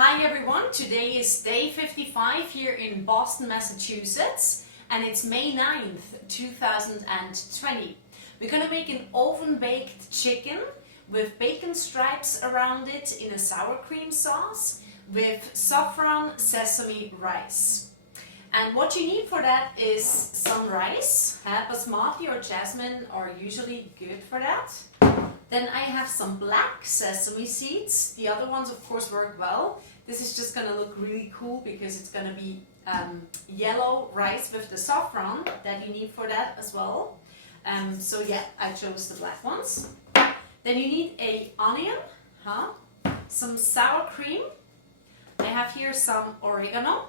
Hi everyone, today is day 55 here in Boston, Massachusetts, and it's May 9th, 2020. We're going to make an oven-baked chicken with bacon stripes around it in a sour cream sauce with saffron sesame rice. And what you need for that is some rice. Basmati or jasmine are usually good for that. Then I have some black sesame seeds. The other ones of course work well. This is just going to look really cool because it's going to be yellow rice with the saffron that you need for that as well. So yeah, I chose the black ones. Then you need an onion, some sour cream. I have here some oregano.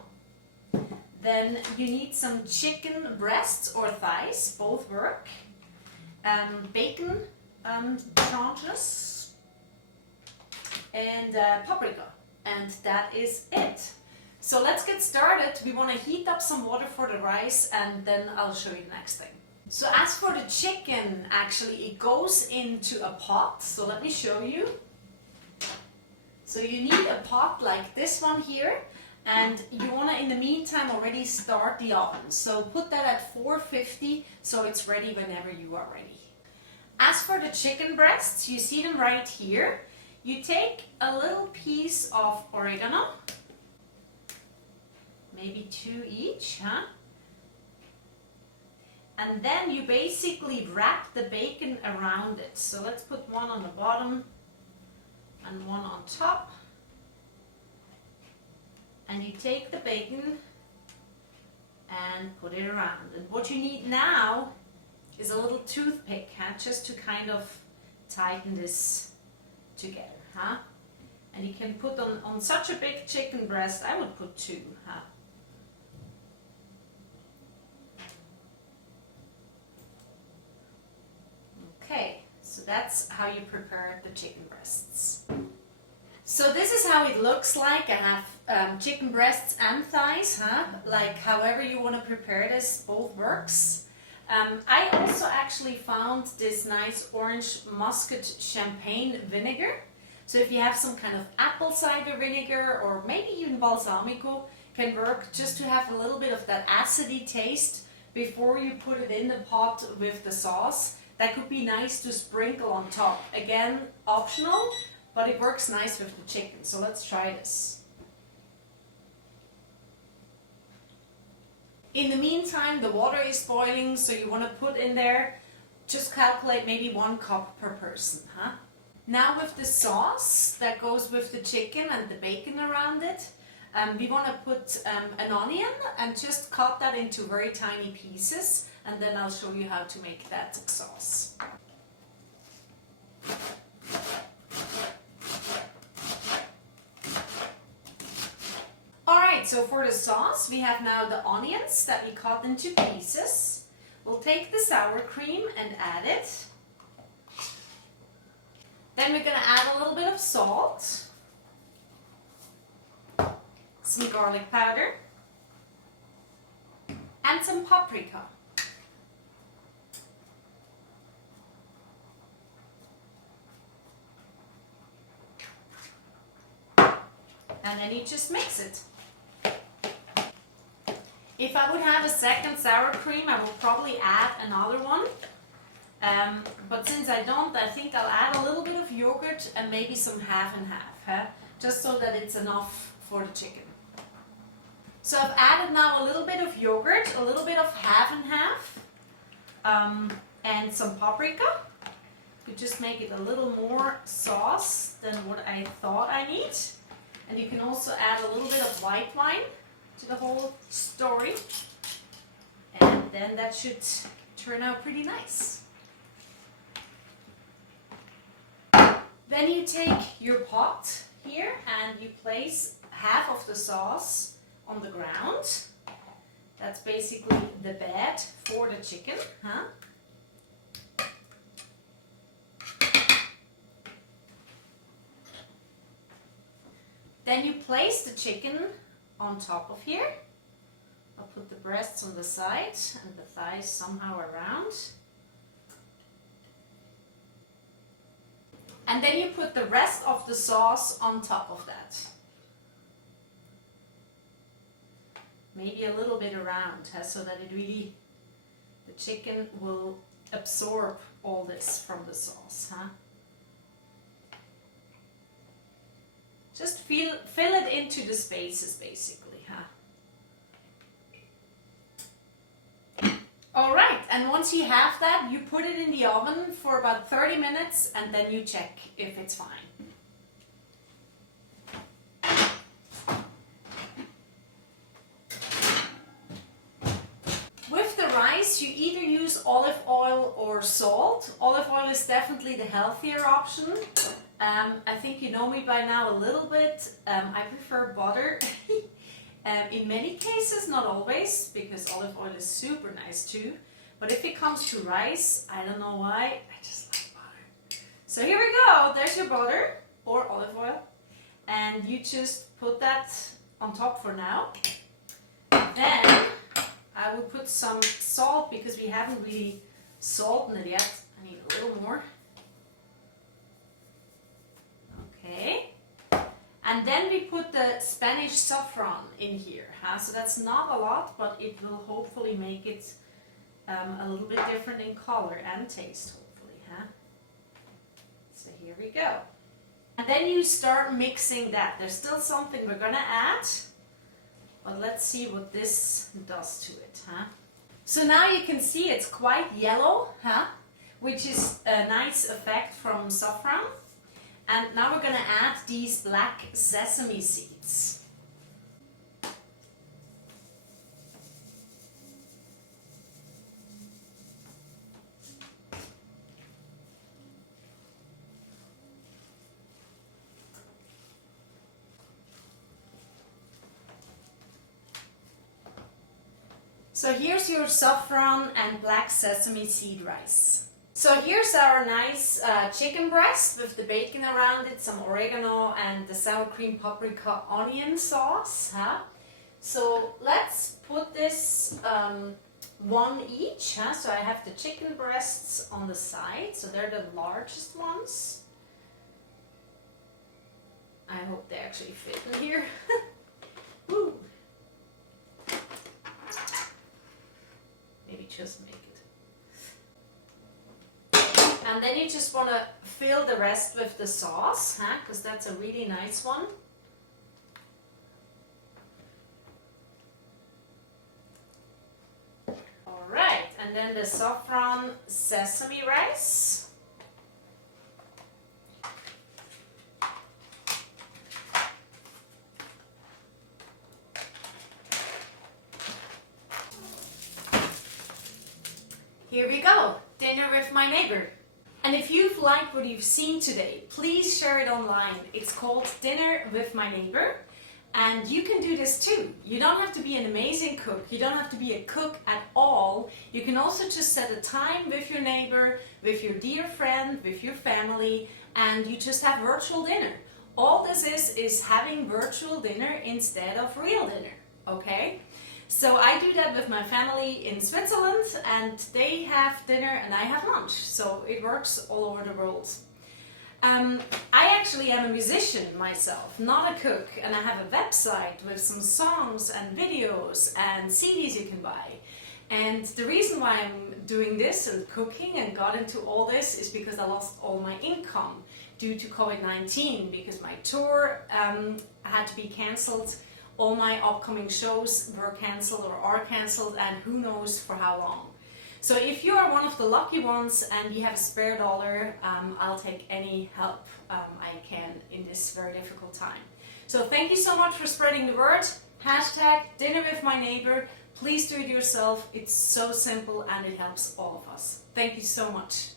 Then you need some chicken breasts or thighs, both work. Bacon tranches and paprika, and that is it. So let's get started. We want to heat up some water for the rice and then I'll show you the next thing. So as for the chicken, actually it goes into a pot, so let me show you. So you need a pot like this one here, and you want to in the meantime already start the oven. So put that at 450 so it's ready whenever you are ready. As for the chicken breasts, you see them right here. You take a little piece of oregano, maybe 2 each, and then you basically wrap the bacon around it. So let's put one on the bottom and one on top. And you take the bacon and put it around. And what you need now is a little toothpick, just to kind of tighten this together. And you can put on such a big chicken breast, I would put 2. Okay, so that's how you prepare the chicken breasts. So this is how it looks like. I have chicken breasts and thighs, like however you want to prepare this, both works. I also actually found this nice orange muscat champagne vinegar. So if you have some kind of apple cider vinegar or maybe even balsamico, can work just to have a little bit of that acidy taste before you put it in the pot with the sauce. That could be nice to sprinkle on top. Again, optional, but it works nice with the chicken. So let's try this. In the meantime, the water is boiling, so you want to put in there, just calculate maybe 1 cup per person. Now with the sauce that goes with the chicken and the bacon around it, we want to put an onion and just cut that into very tiny pieces, and then I'll show you how to make that sauce. Alright, so for the sauce we have now the onions that we cut into pieces. We'll take the sour cream and add it. Then we're going to add a little bit of salt, some garlic powder, and some paprika. And then you just mix it. If I would have a second sour cream, I will probably add another one. But since I don't, I think I'll add a little bit of yogurt and maybe some half and half, just so that it's enough for the chicken. So I've added now a little bit of yogurt, a little bit of half and half, and some paprika to just make it a little more sauce than what I thought I need. And you can also add a little bit of white wine to the whole story, and then that should turn out pretty nice. Then you take your pot here and you place half of the sauce on the ground. That's basically the bed for the chicken. Then you place the chicken on top of here. I'll put the breasts on the side and the thighs somehow around. And then you put the rest of the sauce on top of that. maybe a little bit around, so that it really, the chicken will absorb all this from the sauce. Just fill it into the spaces, basically. Alright, and once you have that, you put it in the oven for about 30 minutes and then you check if it's fine. With the rice, you either use olive oil or salt. Olive oil is definitely the healthier option. I think you know me by now a little bit. I prefer butter. In many cases, not always, because olive oil is super nice too. But if it comes to rice, I don't know why, I just like butter. So here we go, there's your butter or olive oil. And you just put that on top for now. Then I will put some salt because we haven't really salted it yet. I need a little more. Okay. And then we put the Spanish saffron in here. So that's not a lot, but it will hopefully make it a little bit different in color and taste, hopefully. So here we go. And then you start mixing that. There's still something we're gonna add, but let's see what this does to it. So now you can see it's quite yellow, which is a nice effect from saffron. And now we're going to add these black sesame seeds. So here's your saffron and black sesame seed rice. So here's our nice chicken breast with the bacon around it, some oregano and the sour cream paprika onion sauce. So let's put this one each. So I have the chicken breasts on the side, so they're the largest ones. I hope they actually fit in here. Woo. Maybe just make it. And then you just want to fill the rest with the sauce, because that's a really nice one. Alright, and then the saffron sesame rice. Here we go, dinner with my neighbor. And if you've liked what you've seen today, please share it online. It's called Dinner with My Neighbor. And you can do this too. You don't have to be an amazing cook. You don't have to be a cook at all. You can also just set a time with your neighbor, with your dear friend, with your family, and you just have virtual dinner. All this is having virtual dinner instead of real dinner, okay? So I do that with my family in Switzerland, and they have dinner and I have lunch. So it works all over the world. I actually am a musician myself, not a cook, and I have a website with some songs and videos and CDs you can buy. And the reason why I'm doing this and cooking and got into all this is because I lost all my income due to COVID-19, because my tour had to be cancelled. All my upcoming shows were cancelled or are cancelled, and who knows for how long. So if you are one of the lucky ones and you have a spare dollar, I'll take any help I can in this very difficult time. So thank you so much for spreading the word. Hashtag dinner with my neighbor. Please do it yourself. It's so simple and it helps all of us. Thank you so much.